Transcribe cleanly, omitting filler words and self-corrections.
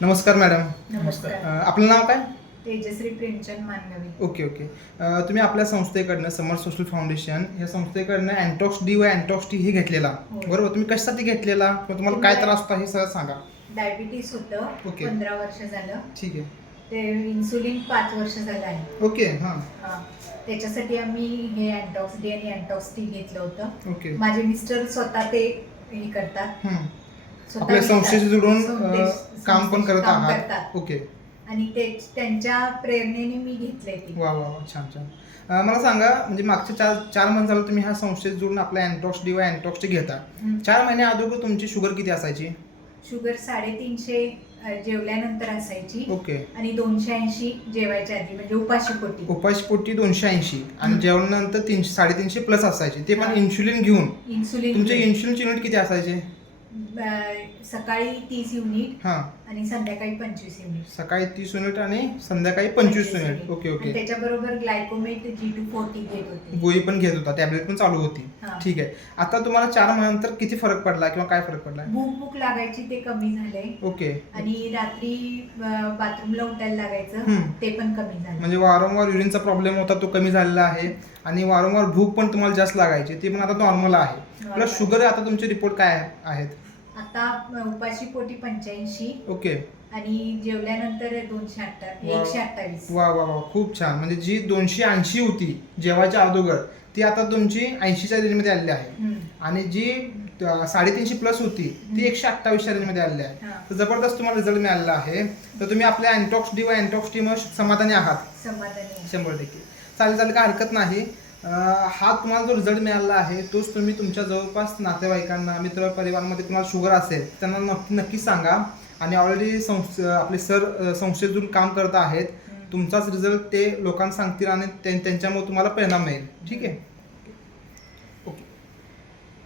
नमस्कार मॅडम. नमस्कार. आपलं नाव काय? तेजश्री प्रेमचंद मानवी. ओके. तुम्ही आपल्या संस्थेकडनं समर सोशल फाउंडेशन या संस्थेकडनं अँटॉक्स डी व अँटॉक्स टी हे घेतलेला, हो. बरोबर? तुम्ही कशासाठी घेतलेला किंवा तुम्हाला काय त्रास होता हे सगळं सांगा. डायबिटीस होतं. ओके. 15 वर्ष झालं. ठीक आहे. ते इन्सुलिन 5 वर्ष झालं आहे. ओके. हां. त्याच्यासाठी आम्ही हे अँटॉक्स डी आणि अँटॉक्स टी घेतलं होतं. ओके. माझे मिस्टर स्वतः ते हे करतात. आपल्या संस्थेशी जोडून काम पण करत काम आहात. करतात. ओके. आणि त्यांच्या प्रेरणेने मी घेतलंय ते. वा छान. मला सांगा, म्हणजे मागच्या चार महिने झालं तुम्ही ह्या संस्थेत जोडून आपल्या अँटॉक्स डी व अँटॉक्स टी घेता. 4 महिने अगोदर तुमची शुगर किती असायची? शुगर 350 जेवल्यानंतर असायची. ओके. आणि 280 जेवायच्या आधी, म्हणजे उपाशीपोटी. उपाशीपोटी 280 आणि जेवणानंतर 350 प्लस असायचे, ते पण इन्शुलिन घेऊन. तुमचे इन्शुलिनचे युनिट किती असायचे? सकाळी 30 युनिट हां. आणि संध्याकाळी 25 युनिट. सकाळी 30 युनिट आणि संध्याकाळी 25 युनिट. ओके. त्याच्याबरोबर ग्लायकोमेट G240 घेत होते. गोळी पण घेत होता, टॅबलेट पण चालू होती. हां. ठीक आहे. आता तुम्हाला 4 महिन्यानंतर किती फरक पडला किंवा काय फरक पडला? भूक लागायची ते कमी झाले. ओके. आणि रात्री बाथरूमला उठायला लागायचं, ते पण कमी झालं. म्हणजे वारंवार युरिनचा प्रॉब्लेम होता, तो कमी झालेला आहे. आणि वारंवार भूक पण तुम्हाला जास्त लागायची, ती पण आता नॉर्मल आहे. प्लस शुगर, आता तुमचे रिपोर्ट काय आहेत? आता उपाशीपोटी 85. ओके. आणि जेवल्यानंतर 128. वा खूप छान. म्हणजे जी 280 होती जेवायच्या अगोदर, ती आता तुमची 80च्या रेंजमध्ये आलेली आहे. आणि जी 350 प्लस होती ती 128च्या रेंजमध्ये आलेली आहे. तर जबरदस्त तुम्हाला रिझल्ट मिळालेला आहे. तर तुम्ही आपल्या अँटॉक्स डी व अँटॉक्स टी मध्ये समाधानी आहात? समाधानी. 100%. चालेल, काय हरकत नाही. हा तुम्हाला जो रिझल्ट मिळाला आहे तोच तुम्ही तुमच्या जवळपास नातेवाईकांना, मित्र परिवारामध्ये तुम्हाला शुगर असेल त्यांना नक्की सांगा. आणि ऑलरेडी आपले सर संस्थेत काम करत आहेत. तुमचाच रिझल्ट ते लोकांना सांगतील आणि त्यांच्यामुळे तुम्हाला परिणाम मिळेल. ठीक आहे.